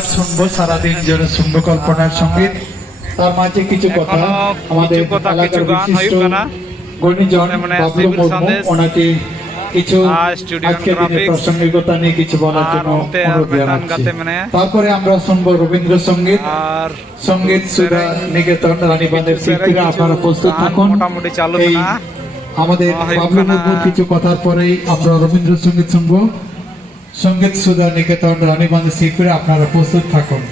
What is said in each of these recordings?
আর শুনবো সারাদিন জুড়ে শুনবো কল্পনার সঙ্গীত। তার মাঝে কিছু কথা আমাদের এলাকার বিশিষ্ট গুণীজন বাবলু মুর্মু ওনাকে কিছু আজকের দিনের প্রাসঙ্গিকতা নিয়ে কিছু বলার জন্য অনুরোধ জানাচ্ছি। তারপরে আমরা শুনবো রবীন্দ্রসঙ্গীত, সঙ্গীত সুধা নিকেতন রানীবাঁধের শিল্পীরা। আপনারা প্রস্তুত থাকুন। এই আমাদের বাবলু মুর্মুর কিছু কথার পরেই আমরা রবীন্দ্রসঙ্গীত শুনবো। সঙ্গীত সুধা নিকেতন রানীবাঁধের শিল্পীরা, আপনারা প্রস্তুত থাকুন।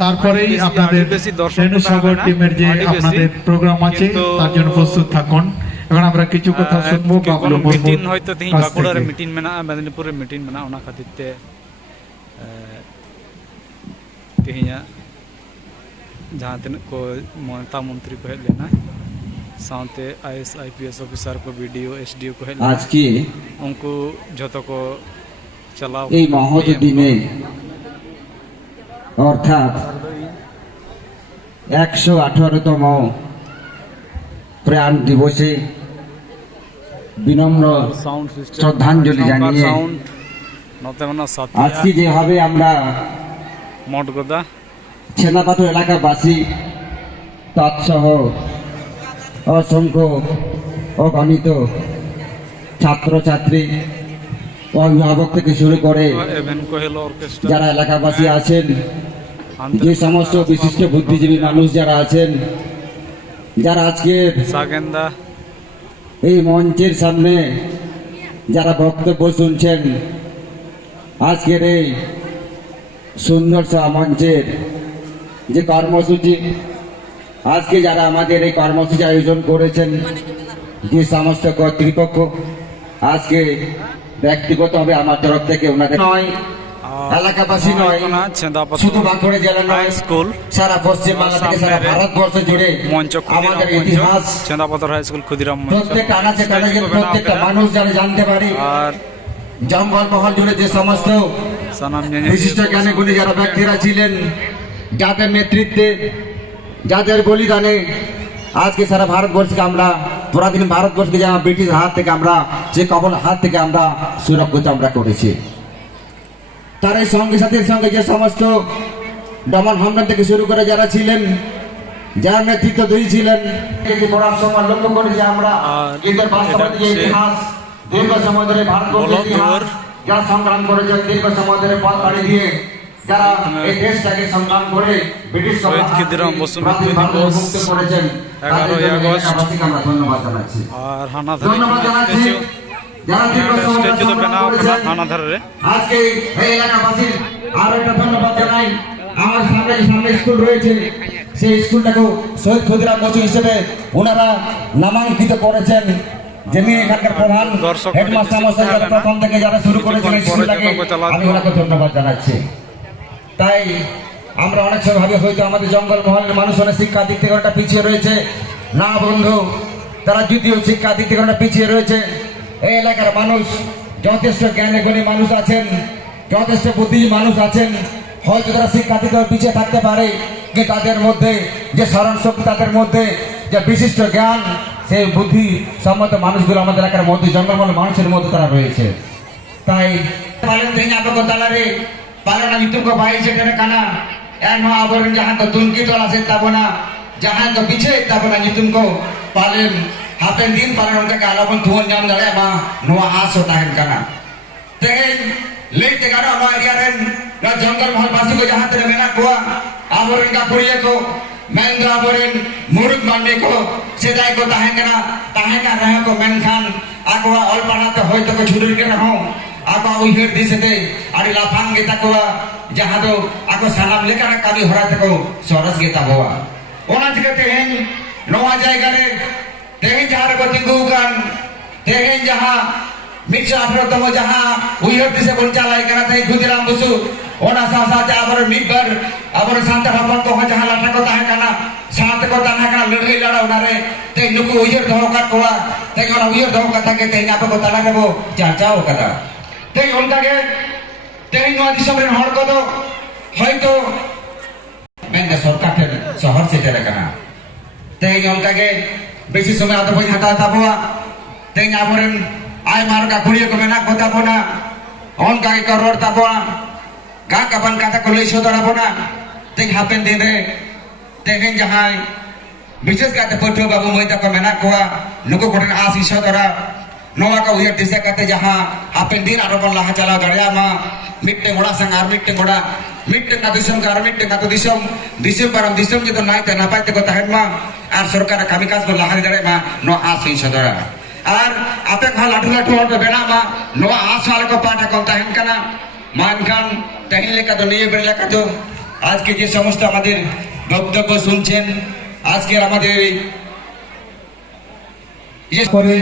তারপরেই আপনাদের সাগর টিমের যে আপনাদের প্রোগ্রাম আছে তার জন্য প্রস্তুত থাকুন। এখন আমরা কিছু কথা শুনবো বাবলু মুর্মু। হয়তো তিন বাঁকুড়ার মিটিং মেনা, মেদিনীপুরের মিটিং মেনা, ওনা খাতিরতে তিহিᱧᱟ जहाँ तक को नेता मंत्री को हेज लेना साथ IAS IPS ऑफिसर को BDO SDO को हेज आज की उनको जो को चलाओ এই মহৎ দিনে অর্থাৎ 118তম প্রাণ দিবসে বিনম্র শ্রদ্ধাঞ্জলি জানিয়ে আজকে যেভাবে আমরা মঠগোদা ছেনাপাথর এলাকাবাসী তৎসহ অসংখ্য অগণিত ছাত্রছাত্রী অভিভাবক থেকে শুরু করে যারা এলাকাবাসী আছেন, যে সমস্ত বিশিষ্ট বুদ্ধিজীবী মানুষ যারা আছেন, যারা আজকে এই মঞ্চের সামনে যারা বক্তব্য শুনছেন, আজকের এই সুন্দর মঞ্চের যে কর্মসূচি, আজকে যারা আমাদের এই কর্মসূচি আয়োজন করেছেন, যে সমস্ত কর্তৃপক্ষ, আজকে ব্যক্তিগতভাবে আমার তরফ থেকে ওনাদের নয়, এলাকাবাসী নয়, শুধু বাঁকুড়া জেলা নয়, স্কুল সারা পশ্চিম বাংলা থেকে সারা ভারতবর্ষ জুড়ে আমাদের ইতিহাস প্রত্যেকটা আনাচে কানাচে প্রত্যেকটা মানুষ যারা জানতে পারে। আর জঙ্গলমহল জুড়ে যে সমস্ত বিশিষ্ট জ্ঞানী গুণী যারা ব্যক্তিরা ছিলেন, যাদের নেতৃত্বে, যাদের বলিদানে আজকে সারা ভারতবর্ষকে আমরা পরাধীন ভারতবর্ষকে যে ব্রিটিশ হাত থেকে আমরা যে কবল হাত থেকে আমরা সুরক্ষিত আমরা করেছি। তার এই সঙ্গী সাথীর সঙ্গে যে সমস্ত দমন হামলা থেকে শুরু করে যারা ছিলেন, যারা নেতৃত্ব দিয়েছিলেন, পড়ার সময় লক্ষ্য করি যে আমরা ইতিহাস দীর্ঘ সময় ধরে ভারতবর্ষের ইতিহাস যারা সংগ্রাম করেছে, দীর্ঘ সময় ধরে পথ পাড়ি দিয়ে যারা এই দেশটাকে সংগ্রাম করে ব্রিটিশ মুক্ত করেছেন, আমরা ধন্যবাদ জানাচ্ছি। ধন্যবাদ জানাচ্ছি যারা দীর্ঘ সময় আজকে এই এলাকাবাসীর। আর একটা ধন্যবাদ জানাই আমার সামনে স্কুল রয়েছে, সেই স্কুলটাকেও শহীদ ক্ষুদিরাম বসু হিসেবে ওনারা নামাঙ্কিত করেছেন, যিনি এখানকার প্রধান হেডমাস্টার মশাই যারা প্রথম থেকে যারা শুরু করেছিলেন স্কুলটাকে, আমি ওনাকে ধন্যবাদ জানাচ্ছি। তাই আমরা অনেক সময় ভাবে হয়তো আমাদের জঙ্গল মহলের মানুষ অনেক শিক্ষা দিক থেকে অনেকটা পিছিয়ে রয়েছে। না বন্ধু, তারা যদিও শিক্ষা দিক থেকে অনেকটা পিছিয়ে রয়েছে, এই এলাকার মানুষ যথেষ্ট জ্ঞানী গুণী মানুষ আছেন, যথেষ্ট বুদ্ধিজীবী মানুষ আছেন। হয়তো তারা শিক্ষা দিক থেকে পিছিয়ে থাকতে পারে, কিন্তু তাদের মধ্যে যে স্মরণ শক্তি, তাদের মধ্যে যে বিশিষ্ট জ্ঞান, সেই বুদ্ধি সম্মত মানুষগুলো আমাদের এলাকার মধ্যে জঙ্গলমহল মানুষের মধ্যে তারা রয়েছে। তাই পালন থেকে আপনাকে তালারে পালন itu ko baik sekarang kana yang mau aborin jahan to tunki to lasik tabona jahan to piche tabona nyitun ko palen hapen din palan onka kala pun tuan jam dale ma noa aso tahen kana tehen lek te kana ma area ren na jungle mahal basi ko jahan tere mena ko aborin ka kuriye ko Mendra aborin muruk mandi ko sedai ko tahen kana rahe ko menkhan akwa ol panate hoyto ko chudur ke raho apa uihir disete ari lapang kita ko jahado ako salam lekana kami horate ko soras kita bawa ona jika tehen noa jayga re tehen jahar ko tinggukan tehen jaha mitsa apratamo jaha uihir dise bol chalai kana tehen Khudiram Bosu ona sa abar midbar abar sante hapon ko jaha lata ko tahe kana sate ko tahe kana ladai lada onare tehen nuku uihir dohokat ko tehen ona uihir dohokat thake tehen apa ko tala nebo chao kada তাই ওনটাকে তাই নয় দিশমের হড় কত হয়তো মেনে সরকারের শহর থেকে রাখা তাই ওনটাকে বেশি সময় আতো পয়সা হাতা তাবুয়া तेज आबोरेन आयमा रका कुड़िया को मेना को ताबोना onka ke ror taboa ga kapan kata ko lei sodara bona te hapen din re tegen jahai বিশেষ কাতে পঠো বাবু মইতা কো মেনা কোয়া নুকো কোন আসি সদরা নোয়া কা উয়া দিশা কাতে যাহা হাপেন দিন আরো বল লাহা চালা দাঁড়িয়া মা মিট্টে মোড়া সঙ্গ আর মিট্টে মোড়া মিট্টে না দিশম কার মিট্টে না তো দিশম দিশম পারম দিশম যে তো নাই তে না পাইতে কথা হেড মা আর সরকার কামি কাজ বল লাহা দাঁড়িয়া মা নো আসি সদরা আর আপে খা লাঠু লাঠু হতে বেনা মা নো আসাল को पाटा कोता हेन काना मानखान तहिन लेका तो নিয়ে বের লেখা তো আজকে যে সমস্ত আমাদের বক্তব্য শুনছেন আজকে আমাদের পরে